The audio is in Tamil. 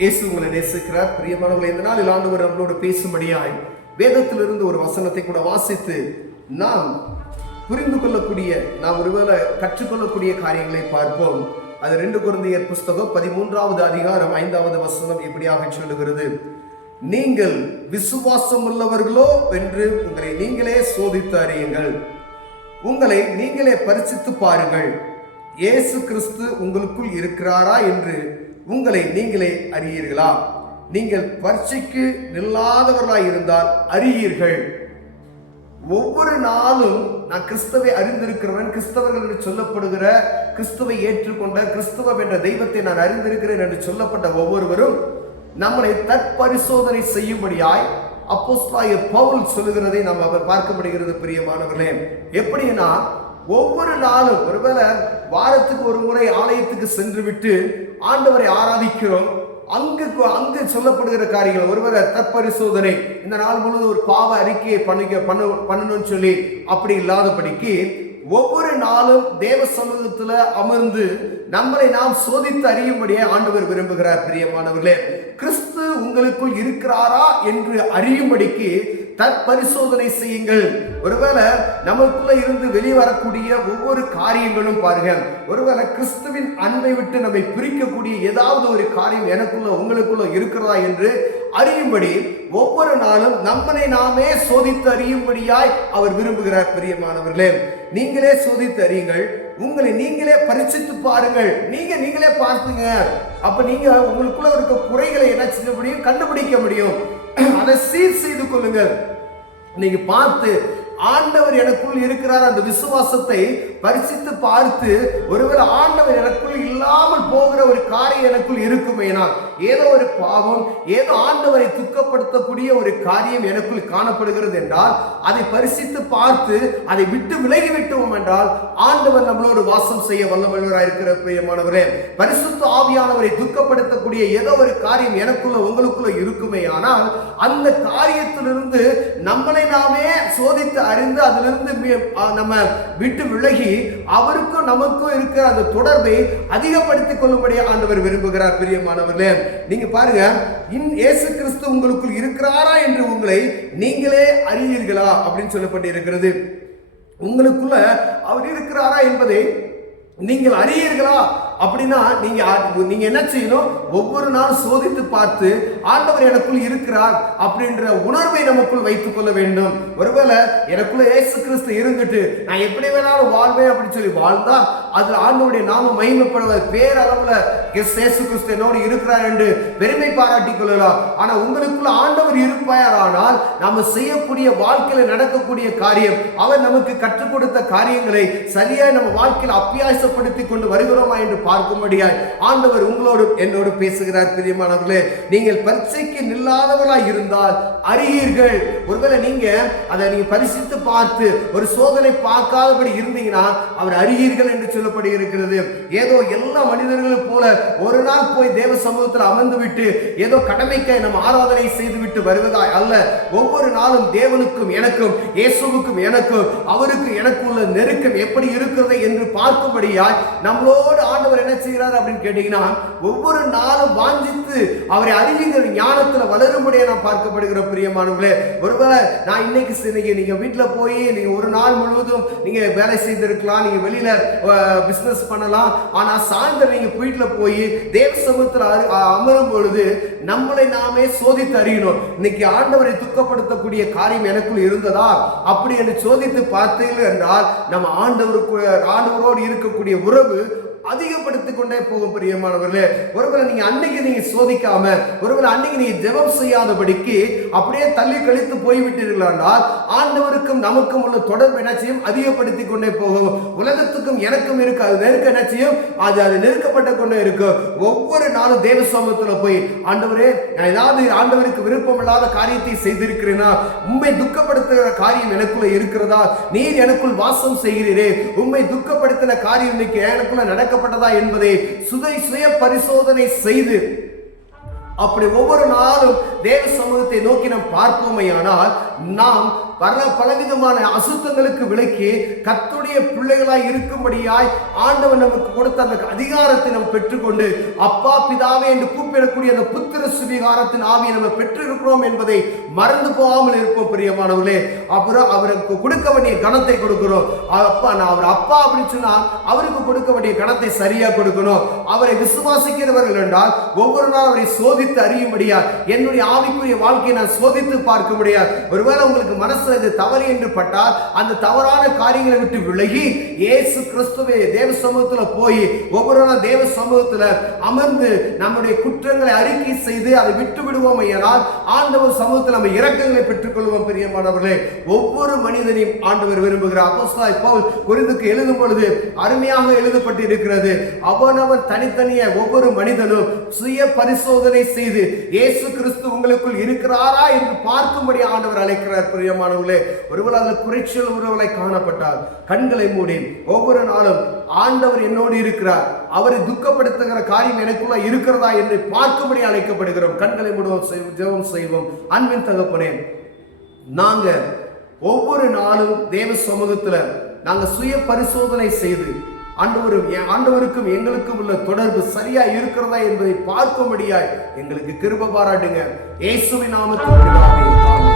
இயேசு உங்களை நேசிக்கிறார். பிரியமானவர்களை, இந்த நாளில் ஆண்டவர் நம்மளோடு பேசும்படியாய் வேதத்திலிருந்து ஒரு வசனத்தை கூட வாசித்து நாம் புரிந்து கொள்ளக்கூடிய, நாம் ஒருவேளை கற்றுக்கொள்ளக்கூடிய காரியங்களை பார்ப்போம். அது 2 கொரிந்தியர் புஸ்தகம் 13வது அதிகாரம் 5வது வசனம் இப்படியாக சொல்லுகிறது: நீங்கள் விசுவாசம் உள்ளவர்களோ என்று உங்களை நீங்களே சோதித்து அறியுங்கள், உங்களை நீங்களே பரிசித்து பாருங்கள், இயேசு கிறிஸ்து உங்களுக்குள் இருக்கிறாரா என்று உங்களை நீங்களே அறியீர்களா? நீங்கள் பரீட்சைக்கு நில்லாதவர்களாய் இருந்தால் அறியீர்கள். ஒவ்வொரு நாளும் நான் கிறிஸ்துவை அறிந்திருக்கிறவன், கிறிஸ்தவர்கள் என்று சொல்லப்படுகிற, கிறிஸ்துவை ஏற்றுக்கொண்ட, கிறிஸ்துவம் என்ற தெய்வத்தை நான் அறிந்திருக்கிறேன் என்று சொல்லப்பட்ட ஒவ்வொருவரும் நம்மளை தற்பரிசோதனை செய்யும்படியாய் அப்போஸ்தலனாகிய பவுல் சொல்லுகிறதை நாம் பார்க்கப்படுகிறது. பிரியமானவர்களே, எப்படின்னா ஒவ்வொரு நாளும், ஒருவேளை வாரத்துக்கு ஒரு முறை ஆலயத்துக்கு சென்று விட்டு ஆண்டவரை ஆராதிக்கிறோம், அங்கு சொல்லப்படுகிற காரியங்கள், ஒருவேளை தற்பரிசோதனை, இந்த நாள் முழுவதும் ஒரு பாவ அறிக்கையை பண்ணணும்னு சொல்லி அப்படி இல்லாதபடிக்கு ஒவ்வொரு நாளும் தேவ சமூகத்துல அமர்ந்து நம்மளை நாம் சோதித்து அறியும்படியே ஆண்டவர் விரும்புகிறார். பிரியமானவர்களே, கிறிஸ்து உங்களுக்குள் இருக்கிறாரா என்று அறியும்படிக்கு தற்பரிசோதனை செய்யுங்கள். ஒருவேளை நமக்குள்ள இருந்து வெளிவரக்கூடிய ஒவ்வொரு காரியங்களும் பாருங்க, ஒருவேளை கிறிஸ்துவின் அன்பை விட்டு நம்மை பிரிக்கக்கூடிய ஏதாவது ஒரு காரியம் எனக்குள்ள உங்களுக்குள்ள இருக்கிறதா என்று அறியும்படி ஒவ்வொரு நாளும் நம்மளை நாமே சோதித்து அறியும்படியாய் அவர் விரும்புகிறார். பிரியமானவர்களே, நீங்களே சோதித்து அறியுங்கள், உங்களை நீங்களே பரிசித்து பாருங்கள். நீங்களே பார்த்துங்க. அப்ப நீங்க உங்களுக்குள்ள இருக்க குறைகளை என்ன செய்ய முடியும்? கண்டுபிடிக்க முடியும். அதை சீர் செய்து கொள்ளுங்கள். நீங்க பார்த்து ஆண்டவர் எனக்குள் இருக்கிறார், அந்த விசுவாசத்தை பரிசித்து பார்த்து, ஒருவேளை ஆண்டவர் எனக்குள் இல்லாமல் போகிற ஒரு காரியம் எனக்குள் இருக்குமேனால், ஏதோ ஒரு பாவம், ஏதோ ஆண்டவரை துக்கப்படுத்தக்கூடிய ஒரு காரியம் எனக்குள் காணப்படுகிறது என்றால், அதை பரிசித்து பார்த்து அதை விட்டு விலகி விட்டோம் என்றால் ஆண்டவர் நம்மளோடு வாசம் செய்ய வல்லவராக இருக்கிற பிரியமானவரே, பரிசுத்த ஆவியானவரை துக்கப்படுத்தக்கூடிய ஏதோ ஒரு காரியம் எனக்குள்ள உங்களுக்குள்ள இருக்குமே ஆனால், அந்த காரியத்திலிருந்து நம்மளை நாமே சோதித்து அறிந்து அதிலிருந்து நம்ம விட்டு விலகி அவருக்கும் நமக்கும் இருக்கிற அந்த தொடர்பை அதிகப்படுத்திக் கொள்ளும்படி ஆண்டவர் விரும்புகிறார். பிரியமானவர்களே, நீங்க பாருங்க, இயேசு கிறிஸ்து உங்களுக்குள் இருக்கிறாரா என்று உங்களை நீங்களே அறியீர்களா அப்படின்னு சொல்லப்பட்டிருக்கிறது. உங்களுக்குள்ள அவர் இருக்கிறாரா என்பதை நீங்கள் அறியீர்களா அப்படின்னா நீங்க என்ன செய்யணும்? ஒவ்வொரு நாள் சோதித்து பார்த்து ஆண்டவர் எனக்குள் இருக்கிறார் அப்படின்ற உணர்வை நமக்குள் வைத்துக் கொள்ள வேண்டும். ஒருவேளை எனக்குள்ள இயேசு கிறிஸ்து இருந்துட்டு நான் எப்படி வேணாலும் வாழ்வேன் அப்படின்னு சொல்லி வாழ்ந்தா அது ஆண்டவருடைய நாம மகிமைப்படுவது, பேரளவுல இயேசு கிறிஸ்து என்னோடு இருக்கிறார் என்று பெருமை பாராட்டிக் கொள்ளலாம். ஆனா உங்களுக்குள்ள ஆண்டவர் இருப்பாரானால் நாம செய்யக்கூடிய வாழ்க்கையில நடக்கக்கூடிய காரியம், அவர் நமக்கு கற்றுக் கொடுத்த காரியங்களை சரியாய் நம்ம வாழ்க்கையில் அபியாசப்படுத்திக் கொண்டு வருகிறோமா என்று பார்க்கும்படியாய் ஆண்டவர் உங்களோடு என்னோடு பேசுகிறார். பிரியமானவர்களே, நீங்கள் பரீட்சைக்கு நில்லாதவர்களாய் இருந்தால் அறியீர்கள். ஒருவேளை நீங்க அதை பரிசித்து பார்த்து ஒரு சோதனை பார்க்காதபடி இருந்தீங்கன்னா அவர் அறியீர்கள் என்று சொல்லப்படுகிறது. ஏதோ எல்லா மனிதர்களும் போல ஒரு நாள் போய் தேவ சமூகத்தில் அமர்ந்து விட்டு ஏதோ கடமைக்காய் நம்ம ஆராதனை செய்து விட்டு வருவதாய் அல்ல. ஒவ்வொரு நாளும் தேவனுக்கும் எனக்கும், இயேசுவுக்கும் எனக்கும், அவருக்கு எனக்கு உள்ள நெருக்கம் எப்படி இருக்கிறது என்று பார்க்கும்படியாய் நம்மளோடு ஆண்டவர் என்ன செய்கிறார் அப்படின்னு கேட்டீங்கன்னா, ஒவ்வொரு நாளும் வாஞ்சித்து அவரை அறியுகிற ஞானத்துல வளரும்படியே நாம் பார்க்கப்படுகிற பிரியமானவர்களே, ஒருவேளை நான் இன்னைக்கு நீங்க வீட்டுல போய் நீங்க ஒரு நாள் முழுவதும் நீங்க வேலை செய்திருக்கலாம், நீங்க வெளியில பிசினஸ் பண்ணலாம், ஆனா சாயந்தரம் நீங்க வீட்டுல போய் தேவ சமூகத்தில் அமரும் பொழுது நம்மளை நாமே சோதித்து அறியணும். இன்னைக்கு ஆண்டவரை துக்கப்படுத்தக்கூடிய காரியம் எனக்குள் இருந்ததா அப்படி என்று சோதித்து பார்த்தீர்கள் என்றால் நம்ம ஆண்டவரோடு இருக்கக்கூடிய உறவு அதிகப்படுத்திக் கொண்டே போகும். பிரியமானவர்களே, ஒருவேளை நீங்க சோதிக்காம, ஒருவேளை அன்னைக்கு நீங்க ஜெபம் செய்யாதபடிக்கு அப்படியே தள்ளி கழித்து போய்விட்டீர்கள் என்றால் ஆண்டவருக்கும் நமக்கும் உள்ள தொடர்பு என்ன செய்யும்? அதிகப்படுத்திக் கொண்டே போகும். உலகத்துக்கும் எனக்கும் இருக்கு அது நெருக்க என்ன செய்யும்? அது நெருக்கப்பட்டு கொண்டே இருக்கும். ஒவ்வொரு நாளும் தேவ சமூகத்துல போய் ஆண்டவரே, நான் ஏதாவது ஆண்டவருக்கு விருப்பம் இல்லாத காரியத்தை செய்திருக்கிறேனா? உம்மை துக்கப்படுத்துகிற காரியம் எனக்குள்ள இருக்கிறதா? நீர் எனக்குள் வாசம் செய்கிறீரே, உம்மை துக்கப்படுத்தின காரியம் இன்னைக்கு எனக்குள்ள நடக்கப்பட்டதா என்பதை சுய பரிசோதனை செய்து அப்படி ஒவ்வொரு நாளும் தேவ சமூகத்தை நோக்கி நாம் பார்ப்போமையானால் நாம் பலவிதமான அசுத்தங்களுக்கு விலக்கி கர்த்தருடைய பிள்ளைகளாய் இருக்கும்படியாய் ஆண்டவர் நமக்கு கொடுத்த அந்த அதிகாரத்தை நம்ம பெற்றுக்கொண்டு அப்பா பிதாவே என்று கூப்பிடக்கூடிய அந்த புத்திர சுவிகாரத்தின் ஆவியை நம்ம பெற்றிருக்கிறோம் என்பதை மறந்து போகாமல் இருப்போம் பிரியமானவர்களே. அப்புறம் அவருக்கு கொடுக்க வேண்டிய கணத்தை கொடுக்கிறோம். அப்பா நான் அவர் அப்பா அப்படின்னு சொன்னால் அவருக்கு கொடுக்க வேண்டிய கணத்தை சரியா கொடுக்கணும். அவரை விசுவாசிக்கிறவர்கள் என்றால் ஒவ்வொரு நாள் அவரை சோதித்து அறியும்படியா என்னுடைய ஆவிக்குரிய வாழ்க்கையை நான் சோதித்து பார்க்க முடியாது. ஒருவேளை உங்களுக்கு மனசுல இது தவறு என்று பட்டால் அந்த தவறான காரியங்களை விட்டு விலகி இயேசு கிறிஸ்துவே தேவ சமூகத்துல போய் ஒவ்வொரு நாள் தேவ சமூகத்துல அமர்ந்து நம்முடைய குற்றங்களை அறிக்கை செய்து அதை விட்டு விடுவோம் என்றால் ஆண்டவர் சமூகத்தில் நம்ம இரக்கங்களை பெற்றுக் கொள்வோம் பிரியமானவர்களே. ஒவ்வொரு மனிதனையும் ஆண்டவர் விரும்புகிறார். அப்போஸ்தலனாகிய பவுல் கொரிந்துக்கு எழுதும் பொழுது அருமையாக எழுதப்பட்டு இருக்கிறது. அவனவன் தனித்தனியே ஒவ்வொரு மனிதனும் சுய பரிசோதனை செய்து இயேசு கிறிஸ்து உங்களுக்குள் இருக்கிறாரா என்று பார்க்கும்படி ஆண்டவர் அழைக்கிறார் பிரியமானவர்களே. ஒருவேளை அதில் குறைச்சல் உறவுகளை காணப்பட்டால் கண்களை மூடி ஒவ்வொரு நாளும் ஆண்டவர் என்னோடு இருக்கிறார், அவரை துக்கப்படுத்துகிற காரியம் எனக்குள்ள இருக்கிறதா என்று பார்க்கும்படி அழைக்கப்படுகிறோம். கண்களை மூடுவோம், ஜெபம் செய்வோம். அன்பின் தகப்பனே, நாங்க ஒவ்வொரு நாளும் தேவ சமூகத்துல நாங்க சுய பரிசோதனை செய்து ஆண்டவருக்கும் எங்களுக்கும் உள்ள தொடர்பு சரியா இருக்கிறதா என்பதை பார்க்கும்படியாய் எங்களுக்கு கிருபை பாராட்டுங்க. இயேசுவின் நாமத்தில்